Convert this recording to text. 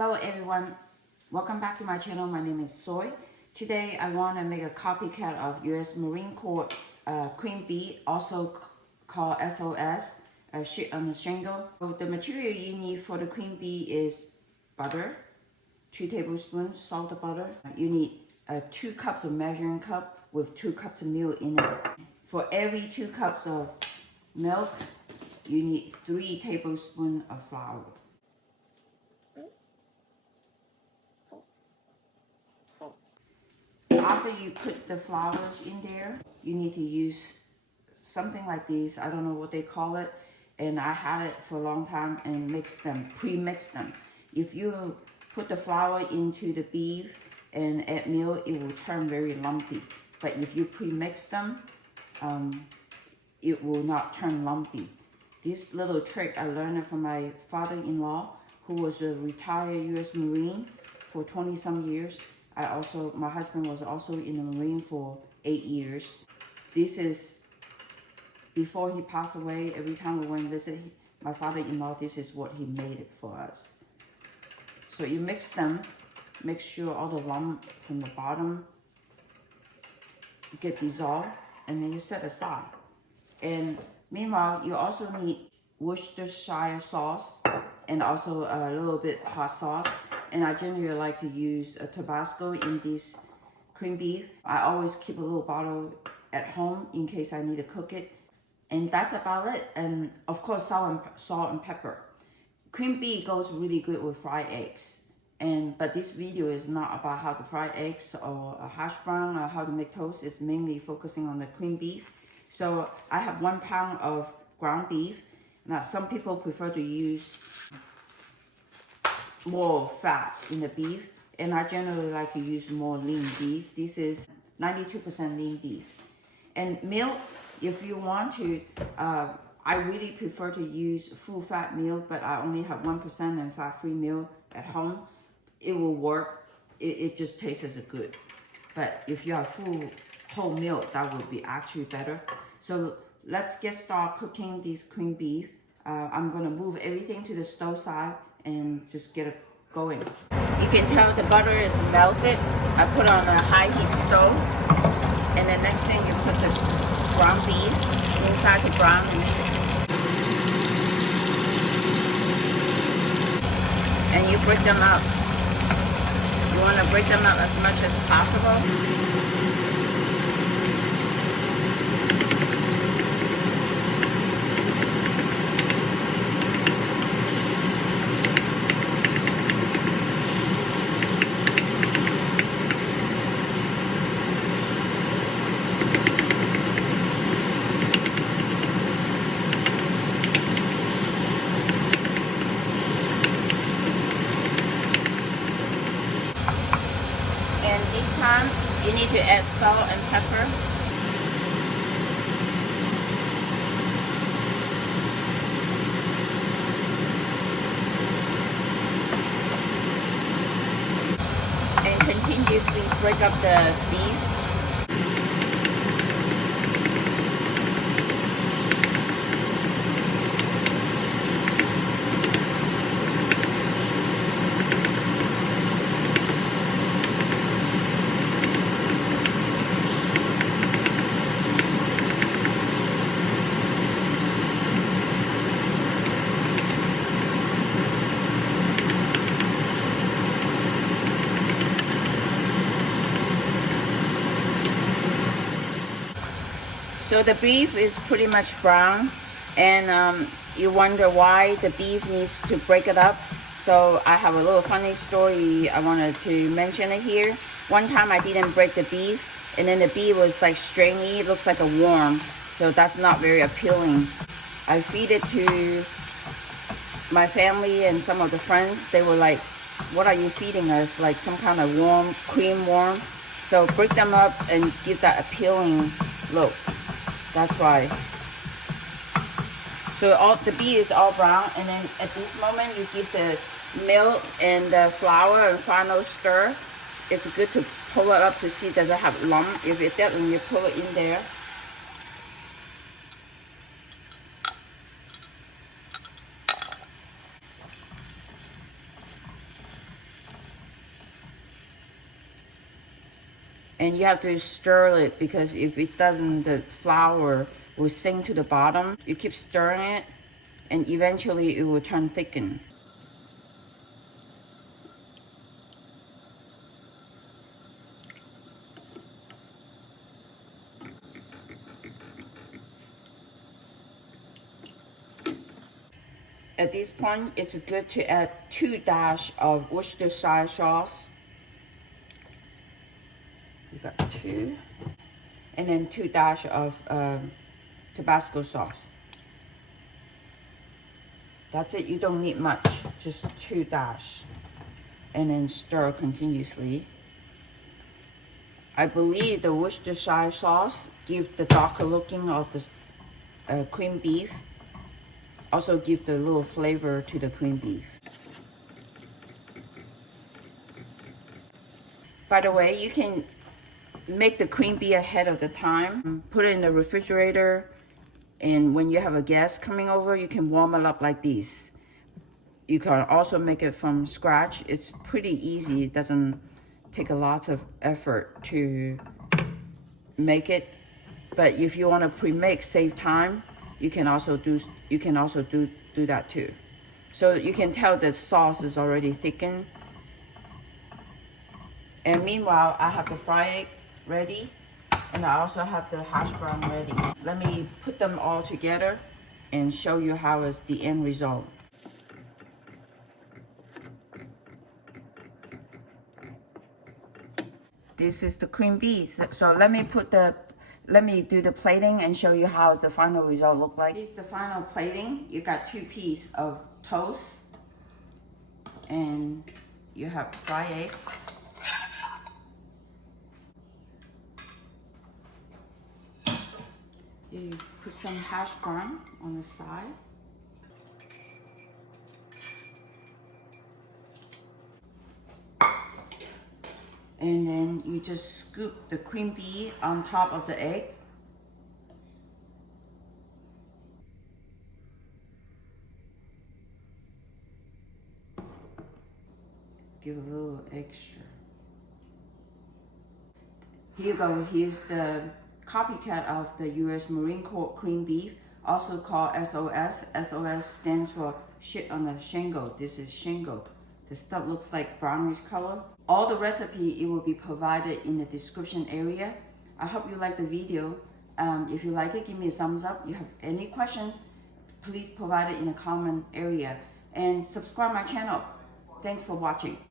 Hello everyone, welcome back to my channel. My name is Soy. Today I want to make a copycat of US Marine Corps cream beef, also called SOS, Shingle. So the material you need for the cream beef is butter, 2 tablespoons salted butter. You need 2 cups of measuring cup with 2 cups of milk in it. For every 2 cups of milk, you need 3 tablespoons of flour. After you put the flours in there, you need to use something like this. I don't know what they call it, and I had it for a long time and mix them, pre-mix them. If you put the flour into the beef and add milk, it will turn very lumpy. But if you pre-mix them, it will not turn lumpy. This little trick, I learned it from my father-in-law, who was a retired US Marine for 20-some years. My husband was also in the Marine for 8 years. This is before he passed away. Every time we went to visit my father-in-law, this is what he made it for us. So you mix them, make sure all the lump from the bottom get dissolved, and then you set aside. And meanwhile, you also need Worcestershire sauce and also a little bit hot sauce. And I generally like to use a Tabasco in this cream beef. I always keep a little bottle at home in case I need to cook it. And that's about it. And of course, salt and pepper. Cream beef goes really good with fried eggs. But this video is not about how to fry eggs or a hash brown or how to make toast. It's mainly focusing on the cream beef. So I have 1 pound of ground beef. Now some people prefer to use more fat in the beef, and I generally like to use more lean beef. This is 92% lean beef. And milk, if you want to, I really prefer to use full fat milk, but I only have 1% and fat-free milk at home. It will work. It just tastes as good. But if you have full whole milk, that would be actually better. So let's get started cooking this cream beef. I'm gonna move everything to the stove side and just get it going. You can tell the butter is melted. I put on a high heat stove, and the next thing you put the ground beef inside the brown meat, and you break them up. You want to break them up as much as possible. And this time, you need to add salt and pepper. And continuously break up the beef. So the beef is pretty much brown, and you wonder why the beef needs to break it up. So I have a little funny story I wanted to mention it here. One time I didn't break the beef, and then the beef was like stringy. It looks like a worm, so that's not very appealing. I feed it to my family and some of the friends. They were like, "What are you feeding us? Like some kind of worm, cream worm?" So break them up and give that appealing look. That's why. So the beef is all brown, and then at this moment you give the milk and the flour a final stir. It's good to pull it up to see does it have lump. If it doesn't, you pull it in there. And you have to stir it, because if it doesn't, the flour will sink to the bottom. You keep stirring it, and eventually it will turn thicken. At this point, it's good to add 2 dashes of Worcestershire sauce. You got 2. And then 2 dashes of Tabasco sauce. That's it, you don't need much, just 2 dashes. And then stir continuously. I believe the Worcestershire sauce gives the darker looking of the cream beef. Also give the little flavor to the cream beef. By the way, you can make the cream beef ahead of the time. Put it in the refrigerator, and when you have a guest coming over, you can warm it up like this. You can also make it from scratch. It's pretty easy. It doesn't take a lot of effort to make it. But if you want to pre-make, save time, you can also do that too. So you can tell the sauce is already thickened. And meanwhile, I have the fried egg ready, and I also have the hash brown ready. Let me put them all together and show you how is the end result. This is the cream beef. So let me do the plating and show you how the final result look like. This is the final plating. You got 2 pieces of toast, and you have fried eggs. You put some hash brown on the side. And then you just scoop the cream beef on top of the egg. Give a little extra. Here you go. Here's the copycat of the US Marine Corps cream beef, also called SOS. SOS stands for shit on the shingle. This is shingle. The stuff looks like brownish color. All the recipe, it will be provided in the description area. I hope you like the video. If you like it, give me a thumbs up. If you have any question, please provide it in the comment area. And subscribe my channel. Thanks for watching.